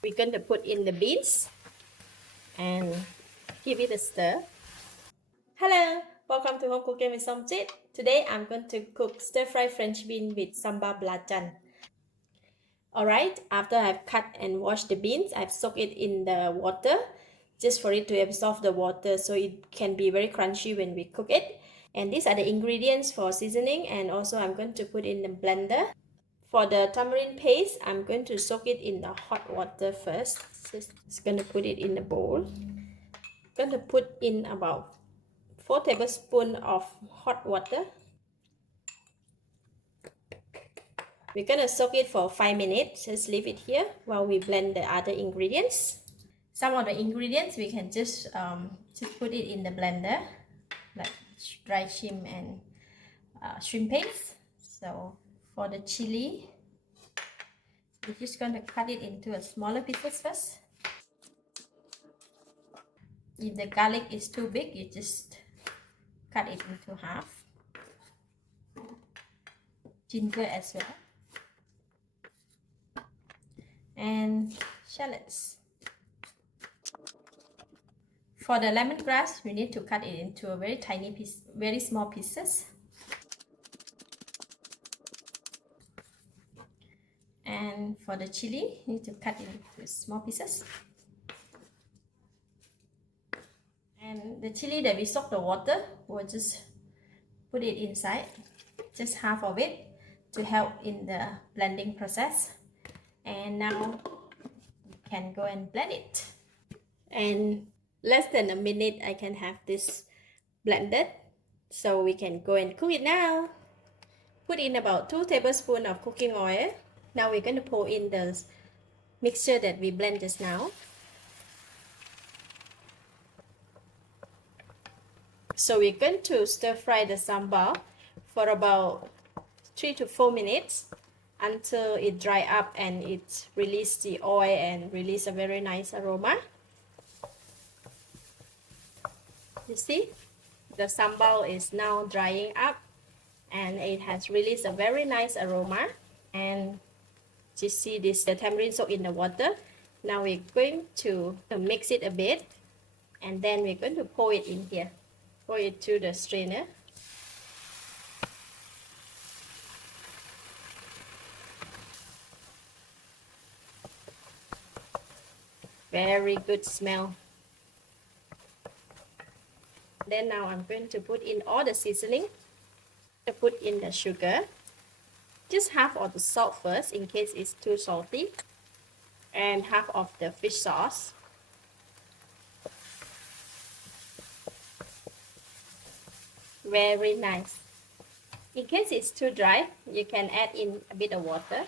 We're going to put in the beans and give it a stir. Hello, welcome to Home Cooking with Somjit. Today I'm going to cook stir-fry French bean with sambal belacan. Alright, after I've cut and washed the beans, I've soaked it in the water just for it to absorb the water so it can be very crunchy when we cook it. And these are the ingredients for seasoning, and also I'm going to put in the blender. For the tamarind paste, I'm going to soak it in the hot water first. Just going to put it in the bowl. I'm going to put in about 4 tablespoons of hot water. We're going to soak it for 5 minutes. Just leave it here while we blend the other ingredients. Some of the ingredients we can just put it in the blender, like dry shrimp and shrimp paste. So for the chili, we're just going to cut it into a smaller pieces first. If the garlic is too big, you just cut it into half. Ginger as well. And shallots. For the lemongrass, we need to cut it into a very tiny piece, very small pieces. And for the chili, you need to cut it into small pieces. And the chili that we soaked the water, we'll just put it inside, just half of it to help in the blending process. And now we can go and blend it. And less than a minute, I can have this blended. So we can go and cook it now. Put in about 2 tablespoons of cooking oil. Now we're going to pour in the mixture that we blend just now. So we're going to stir fry the sambal for about 3 to 4 minutes until it dry up and it release the oil and release a very nice aroma. You see, the sambal is now drying up and it has released a very nice aroma. And you see this, the tamarind soaked in the water. Now we're going to mix it a bit, and then we're going to pour it in here. Pour it through the strainer. Very good smell. Then now I'm going to put in all the seasoning. To put in the sugar. Just half of the salt first in case it's too salty. And half of the fish sauce. Very nice. In case it's too dry, you can add in a bit of water.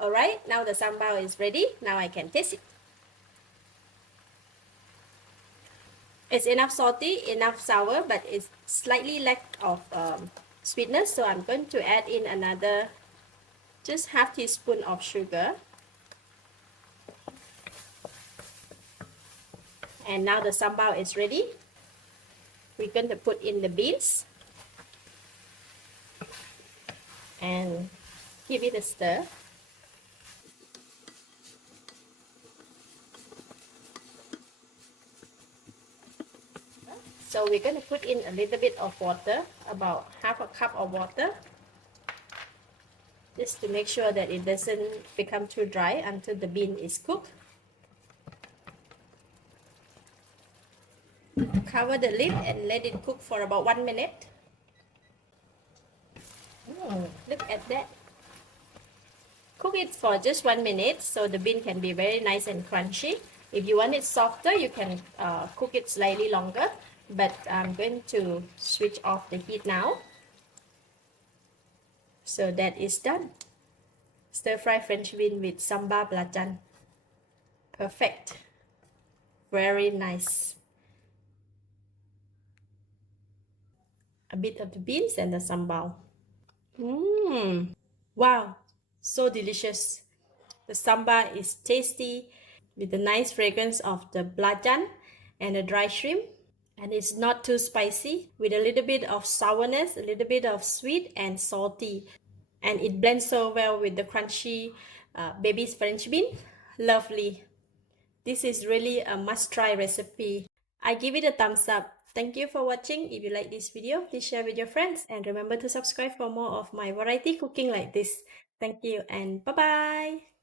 Alright, now the sambal is ready. Now I can taste it. It's enough salty, enough sour, but it's slightly lack of sweetness. So I'm going to add in another, just half teaspoon of sugar. And now the sambal is ready. We're going to put in the beans and give it a stir. So we're going to put in a little bit of water, about half a cup of water, just to make sure that it doesn't become too dry until the bean is cooked. Cover the lid and let it cook for about 1 minute. Look at that. Cook it for just 1 minute so the bean can be very nice and crunchy. If you want it softer, you can cook it slightly longer. But I'm going to switch off the heat now. So that is done. Stir fry French bean with sambal belacan. Perfect. Very nice. A bit of the beans and the sambal. Wow, so delicious. The sambal is tasty with the nice fragrance of the belacan and the dry shrimp. And it's not too spicy, with a little bit of sourness, a little bit of sweet and salty. and it blends so well with the crunchy baby's French bean. Lovely. This is really a must-try recipe. I give it a thumbs up. Thank you for watching. If you like this video, please share with your friends and remember to subscribe for more of my variety cooking like this. Thank you and bye-bye.